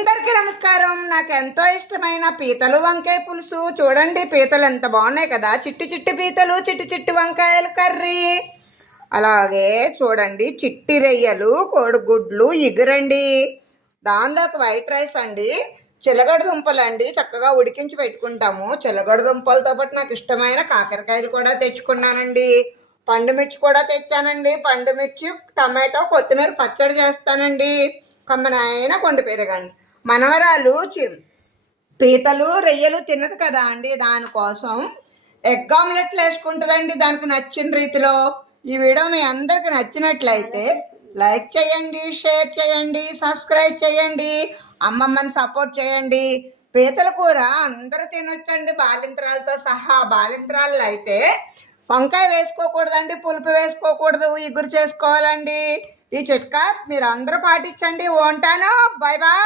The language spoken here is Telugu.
అందరికీ నమస్కారం. నాకు ఎంతో ఇష్టమైన పీతలు వంకాయ పులుసు. చూడండి పీతలు ఎంత బాగున్నాయి కదా, చిట్టి చిట్టి పీతలు, చిట్టి చిట్టి వంకాయల కర్రీ. అలాగే చూడండి చిట్టి రొయ్యలు, కోడిగుడ్లు ఎగురండి. దానిలోకి వైట్ రైస్ అండి, చిలగడ దుంపలు అండి, చక్కగా ఉడికించి పెట్టుకుంటాము. చిలగడ దుంపలతో పాటు నాకు ఇష్టమైన కాకరకాయలు కూడా తెచ్చుకున్నానండి. పండుమిర్చి కూడా తెచ్చానండి. పండుమిర్చి, టమాటో, కొత్తిమీర పచ్చడి చేస్తానండి. కమ్మనైనా కొండ పెరగండి. మనవరాలు పీతలు రొయ్యలు తినదు కదా అండి, దానికోసం ఎగ్ ఆమ్లెట్లు వేసుకుంటుందండి దానికి నచ్చిన రీతిలో. ఈ వీడియో మీ అందరికి నచ్చినట్లయితే లైక్ చేయండి, షేర్ చేయండి, సబ్స్క్రైబ్ చేయండి, అమ్మమ్మని సపోర్ట్ చేయండి. పీతల కూర అందరూ తినొచ్చండి, బాలింతరాలతో సహా. బాలింతరాలు అయితే వంకాయ వేసుకోకూడదండి, పులుపు వేసుకోకూడదు, ఇగురు చేసుకోవాలండి. ఈ చిట్కా మీరు అందరూ పాటించండి. ఉంటాను. Bye bye.